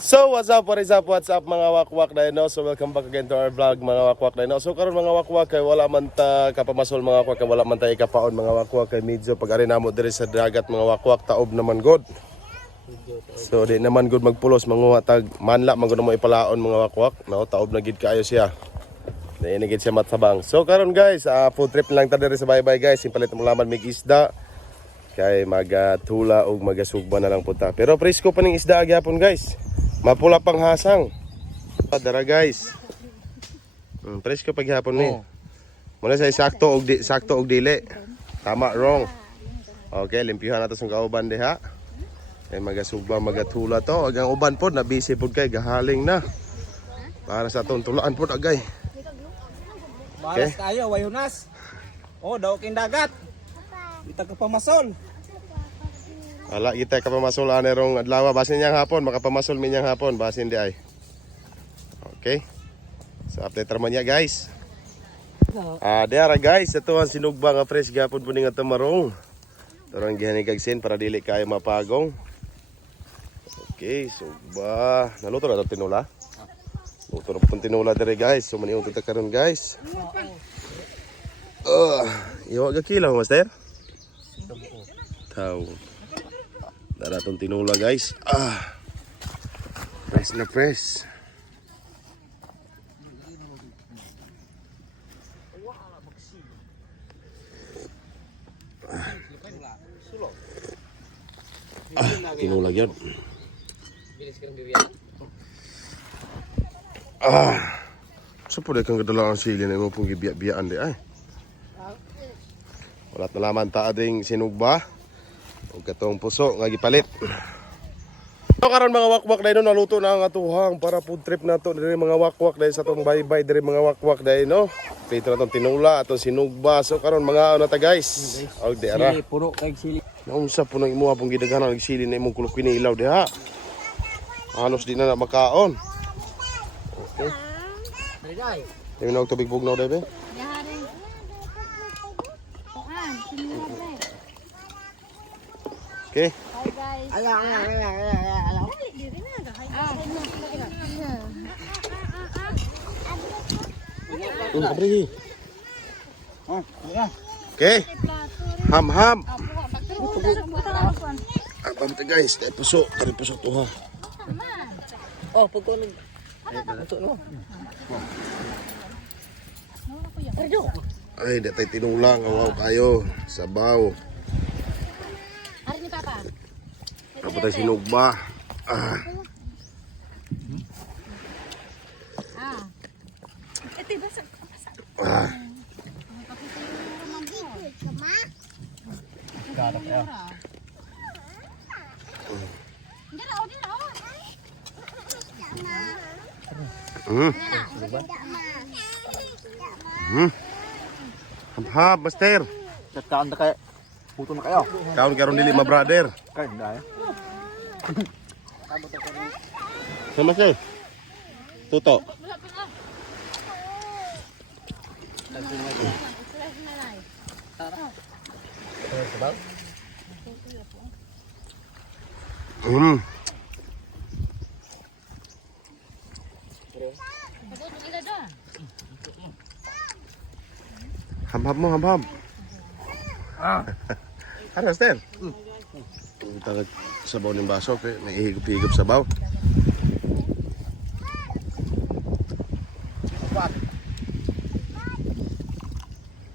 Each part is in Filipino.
So what's up, what's up mga wakwak dino. So welcome back again to our vlog mga wakwak dino. So karon mga wakwak kay wala man ta kapamasol mga wakwak, kay wala man ta ikapaon mga wakwak, kay medyo pag ari namo diri sa dagat mga wakwak taob naman god. So di naman good magpulos manguha tag manla man gud mo ipalaon mga wakwak. No, taob na gid kaayo siya. Dili gid siya matabang. So karon guys, food trip lang ta diri sa bye-bye guys. Impalit mo laman mig isda. Kay magatula og magasugba na lang punta. Pero presko pa ning isda gyapon guys. Mapula pang hasang. Dara guys. Presko paghapon ni. Muna sa sakto og dili. Tama wrong. Okay, limpyuhan nato sa kauban diha. Kay magasugba magatula to. Agang uban pod na busy pod kay gahaling na. Para sa atong tulaan pod agay. Balas tayo, wayunas. Oh, daw king dagat. Kita ka pamasol. Wala kita kapamasol ani rong adlaw basin niyang hapon, makapamasol mi niyang hapon basin di ay. Okay. So update ra man niya guys. Diara guys, ito ang sinugba nga fresh gapon po ni nga tamarong. Tarong gihanig kagsin para dili kayo mapagong. Okay, sugba. Naluto na ito tinula. Luto na po itong tinula dere guys. So maniung kita karon guys. Iwa ka kilaw master? Tao. Dara itong tinula guys. Fresh na fresh. Tinula yun. So pwede kang kadala ang sili na mo pong gibiya-biyaan di ay. Walat na laman ta ading sinugba. O katong puso nga gipalit. So karon mga wakwak dahil naluto na ang atuhang para food trip nato diri mga wakwak dahil sa tong bye-bye diri mga wakwak dahil no. Prito na tong tinula atong sinugba. So karon mga ano ta guys. Og di ara. Sili, puro kay sili. Naunsa po nang imuha pong gidaghanan og sili na imong kulok kinilaw diha. Halos di na makaon. Okay. Dai. Dili na og tubig bugnaw dai be. Okay. Hi guys. Ala. Abri. Oh, ya. Okay. Ham. Abang ta guys, tay puso, kari puso to ha. Oh, pagko nag ito no. Ay, datay tinulang, awaw kayo, sabaw. Hari ni Papa. Apa tayo sinugba. Ito basa. Garap ya. Hap, master. Tatkaan na kay puto na kayo. Kaon karon dili ma brother. Kay dai. Sama sir. Tuto. Ham. Ano, Master? Kita sabaw ng baso, may ihigop-higop sabaw.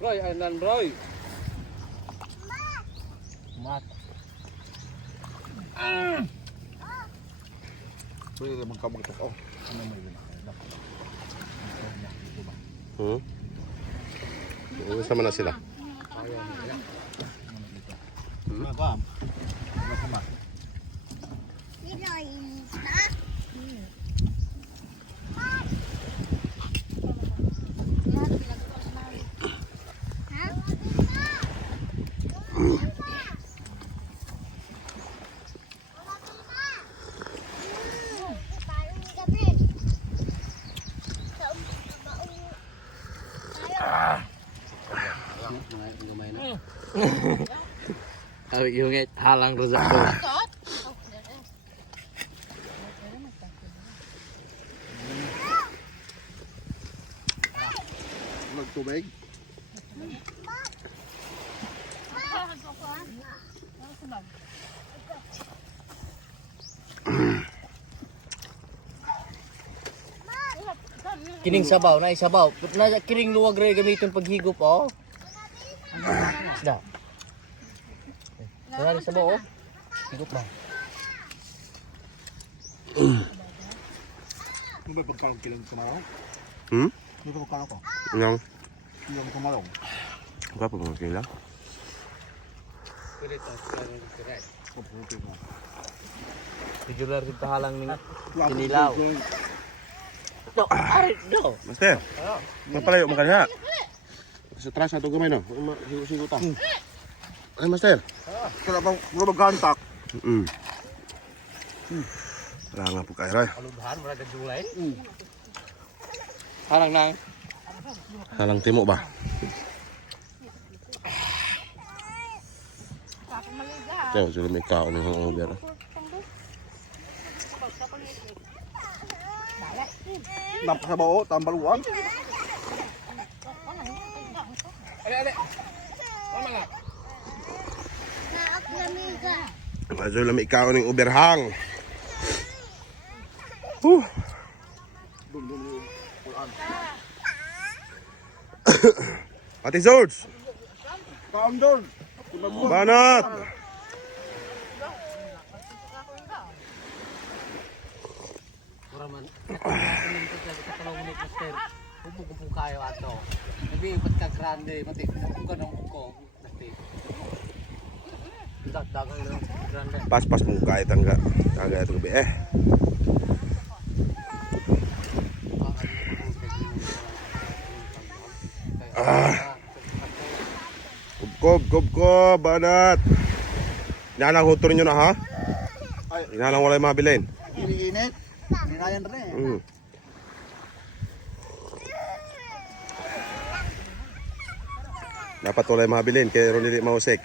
Roy, anan Roy. Mat. Roy, magkamag to. Oh, ano may Sama na sila. Paham? Yung halang rezako. tubig. Kining sabaw na isabaw. Na kiring luwag ray gamiton paghigop oh. Isda. Wala ni sabaw oh. Higop ba? Ano ba pagkalong kilang kumarong? Hmm? Ano ba pagkalong ko? Nang Kilang kumarong. apa po mga kila? Tujular kita halang ning kinilaw. No, ari no. Master. Mapalayo mo kaniha. Sa trash ato gamay no. Sigo ta. Ay master. Kaya bang magkantak? Wala nga po kayo ray. Alubhan mura gajulay. Halang nang Halang timo ba? Tayo sila may kaon ng mga uber. Napasabaw, tambaluan. Medyo lang may kaon ng uberhang. Ate George! Kaon doon. Banat! mura man. Katulong ni master. Ubog kayo ato. Nabi ipat ka grande mati ko nang ko. Pasti. Dagang lang grande. Pas-pas mo kahit ang kaga ito gabi eh. Kubkob, banat. Inalang hutor nyo na ha? Inalang wala yung mabilin. Iniinit. Ninayan rin eh. Dapat wala yung mabilin kaya ron hindi mausik.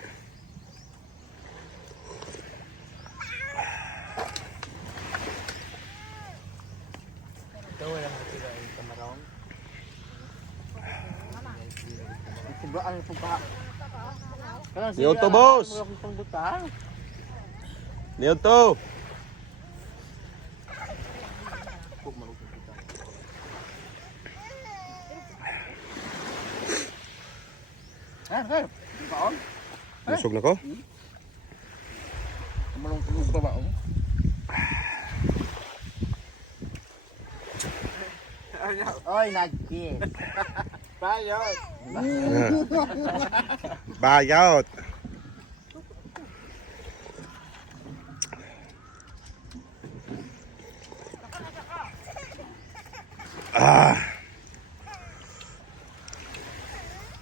Sobraan po pa. Niyoto boss! Niyoto! Eh. Kaon. Busog na ko? Malong tulog ba ba? Oy, nagkit. Bayot. Bayot!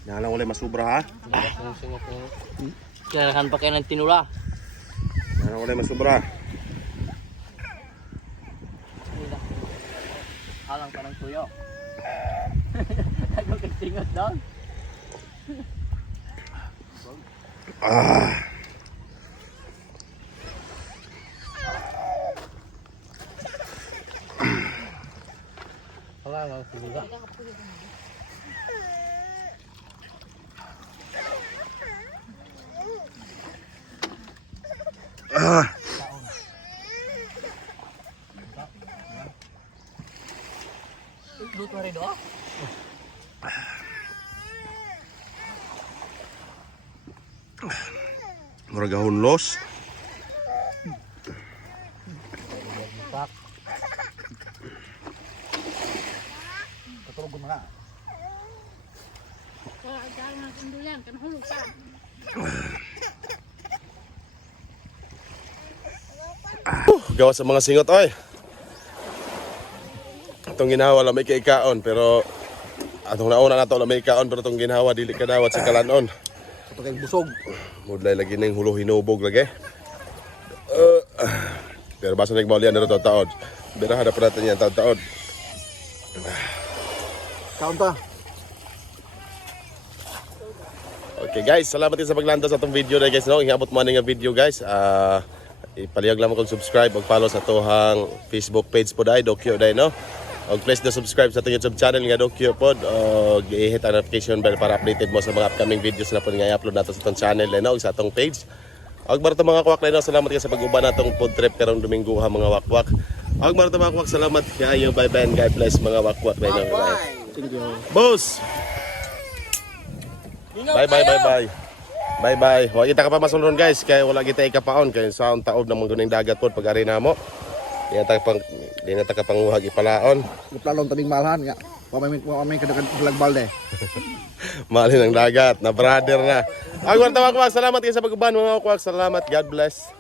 Nalang wala masubra ha? Kailangan pa kayo ng tinula. Nalang wala masubra. Halang pa ng tuyo. Ako katingot doon. Wala lang sila. Luto rin do. Murag hunlos. Katulog ko na. Jangan kundulan kan hulog pa. Gawa sa mga singot oy. Itong ginawa lang may kaikaon pero atong nauna na to lang may kaon pero itong ginawa dili kadawat sa kalanon. Ito kay busog. Mudlay lagi ning hulo hinubog lagi. Pero basta nagmaulian na ito taon. Pero hadap natin yan taon-taon. Kaon ta. Okay guys, salamat din sa paglanda sa itong video na guys. No? Iabot mo nga video guys. Ipaliyag lang kung subscribe o follow sa tohang Facebook page po dahil. Dokyo dahil no. Og please do subscribe sa ating YouTube channel nga Dokyo Pod og i-hit ang notification bell para updated mo sa mga upcoming videos na po nga i-upload nato sa atong channel no sa atong page. Og baro mga wakwak no, salamat kayo sa pag-uban natong food trip karong Domingo ha mga wakwak. Og baro mga wakwak, salamat kayo. Bye bye and God bless mga wakwak no. Boss. Bye bye bye bye. Bye bye. Wa kita ka pa masulron guys kay wala kita ikapaon kay sa taob ng mangguning dagat pod pag-ari namo. Di na ta kapanguhag ipalaon. Guplalong tabing malhan nga. Pamay kadagan balde. Malin ang dagat na brother na. Ang mga wakwak, salamat kayo sa pag-uban mga wakwak. Salamat. God bless.